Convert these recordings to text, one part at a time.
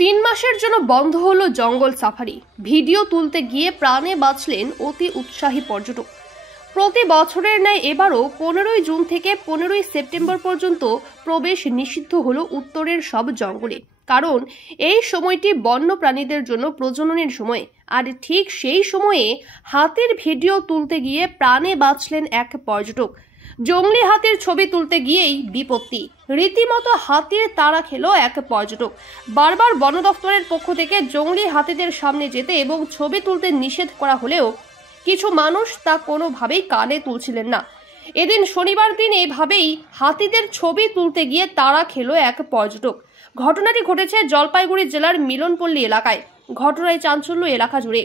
3 মাসের জন্য বন্ধ হলো জঙ্গল সাফারি। ভিডিও তুলতে গিয়ে প্রাণে বাঁচলেন অতি উৎসাহী পর্যটক। প্রতি বছরের ন্যায় এবারও 15ই জুন থেকে 15ই সেপ্টেম্বর পর্যন্ত প্রবেশ নিষিদ্ধ হলো উত্তরের সব জঙ্গলে। কারণ এই সময়টি বন্য প্রাণীদের জন্য প্রজননের সময়। আর ঠিক সেই সময়ে হাতির ভিডিও তুলতে গিয়ে প্রাণে বাঁচলেন এক পর্যটক। জঙ্গলি হাতির ছবি তুলতে গিয়েই বিপত্তি, রীতিমতো হাতির তাড়া খেলো এক পর্যটক। বারবার বন দফতরের পক্ষ থেকে জঙ্গলি হাতিদের সামনে যেতে এবং ছবি তুলতে নিষেধ করা হলেও কিছু মানুষ তা কোনোভাবেই কানে তুলছিলেন না। এদিন শনিবার দিন এভাবেই হাতিদের ছবি তুলতে গিয়ে তাড়া খেলো এক পর্যটক। ঘটনাটি ঘটেছে জলপাইগুড়ি জেলার মিলনপল্লী এলাকায়। ঘটনায় চাঞ্চল্য এলাকা জুড়ে।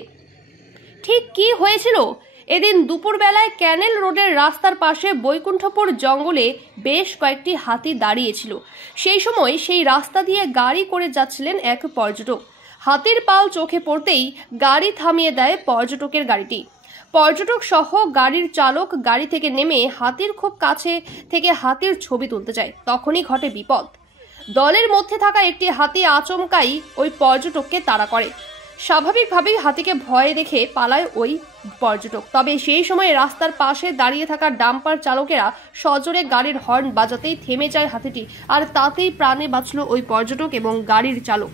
ঠিক কি হয়েছিল? এদিন দুপুরবেলায় ক্যানেল রোডের রাস্তার পাশে বৈকুণ্ঠপুর জঙ্গলে বেশ কয়েকটি হাতি দাঁড়িয়েছিল। সেই সময় সেই রাস্তা দিয়ে গাড়ি করে যাচ্ছিলেন এক পর্যটক। হাতির পাল চোখে পড়তেই গাড়ি থামিয়ে দেয় পর্যটকের গাড়িটি। পর্যটক সহ গাড়ির চালক গাড়ি থেকে নেমে হাতির খুব কাছে থেকে হাতির ছবি তুলতে যায়। তখনই ঘটে বিপদ। দলের মধ্যে থাকা একটি হাতি আচমকাই ওই পর্যটককে তাড়া করে। স্বাভাবিকভাবেই হাতিকে ভয় দেখে পালায় ওই পর্যটক। তবে সেই সময় রাস্তার পাশে দাঁড়িয়ে থাকা ডাম্পার চালকেরা সজোরে গাড়ির হর্ন বাজাতেই থেমে যায় হাতিটি, আর তাতেই প্রাণে বাঁচল ওই পর্যটক এবং গাড়ির চালক।